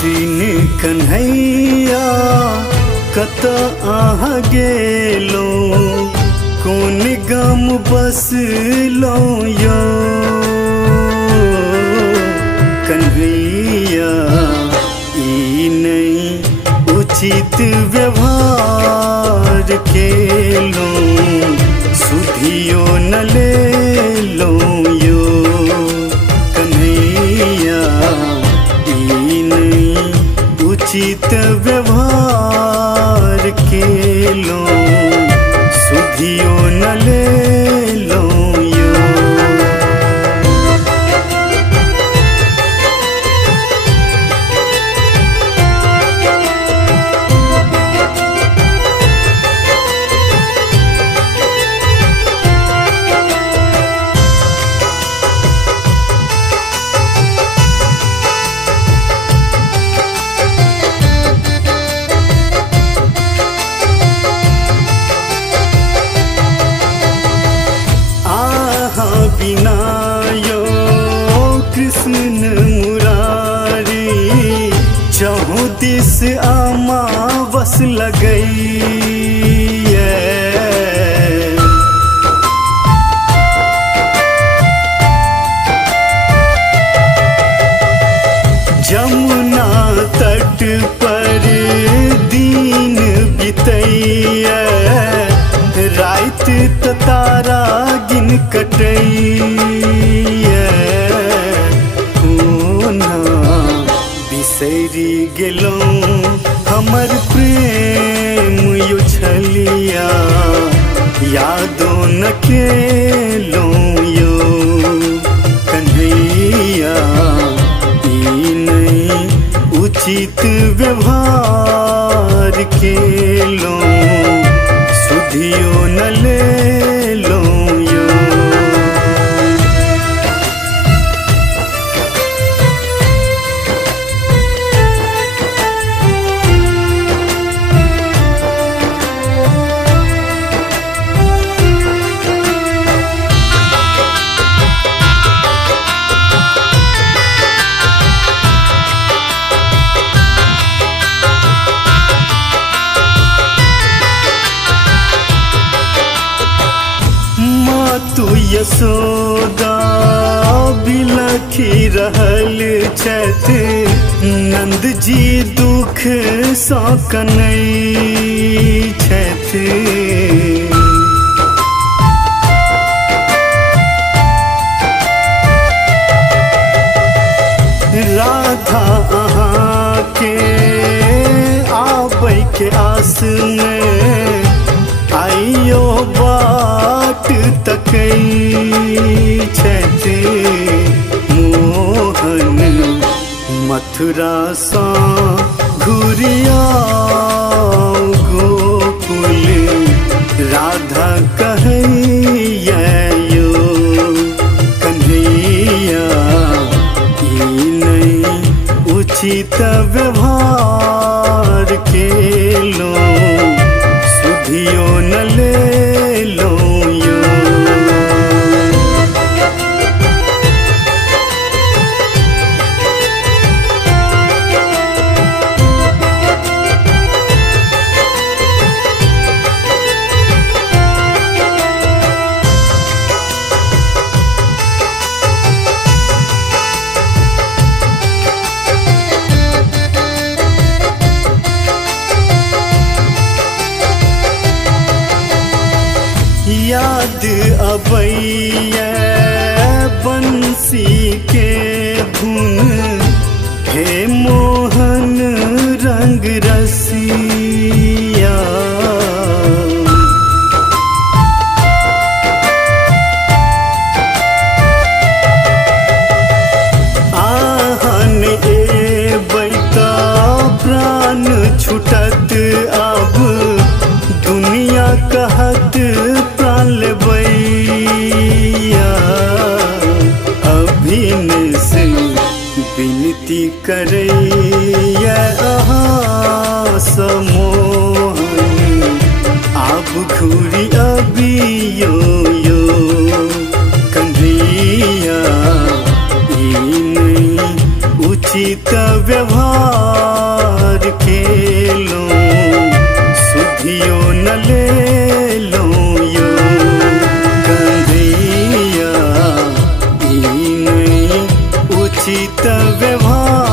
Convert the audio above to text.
हसीन कन्हैया कत आह गेलो कौन गम बस लो यो कन्हैया ई नहीं उचित व्यवहार के लो सुधियो न ले लो यो कन्हैया ई नहीं उचित व्यवहार के लो सुधियो न ले लो यो। बिना यो कृष्ण मुरारी चहु दिस अमावस लगई जमुना तट पर दीन बितैया रात तारा गिन कटैया कोना बिसरी गेलो हमर प्रेम यो छलिया यादो न केलो यो कन्हैया ई नहीं उचित व्यवहार केलो सुधियो न ले लो यो। तू यशोदा बिलखी रहल छथ नंद जी दुख सा कनई छथ राधा अहाँ के आबै के आस में आइयो बाट तकई छथ मोहन मथुरा सा घुरिया गोकुल राधा कहैया यो कन्हैया ई नहीं उचित व्यवहार के लो सुधियो न ले लो यो। याद अबैया बंसी के धुन हे मोहन रंग रसिया आहन ए बैता प्राण छुटत अब दुनिया कहत प्राण लेबैया अभिनय से विनती करैया अहाँ समोहन आप घूरी अबियो यो कन्हैया ई नहीं उचित उचित व्यवहार खेलो सुधियो न ले लो यो कंधैया ई नहीं उचित व्यवहार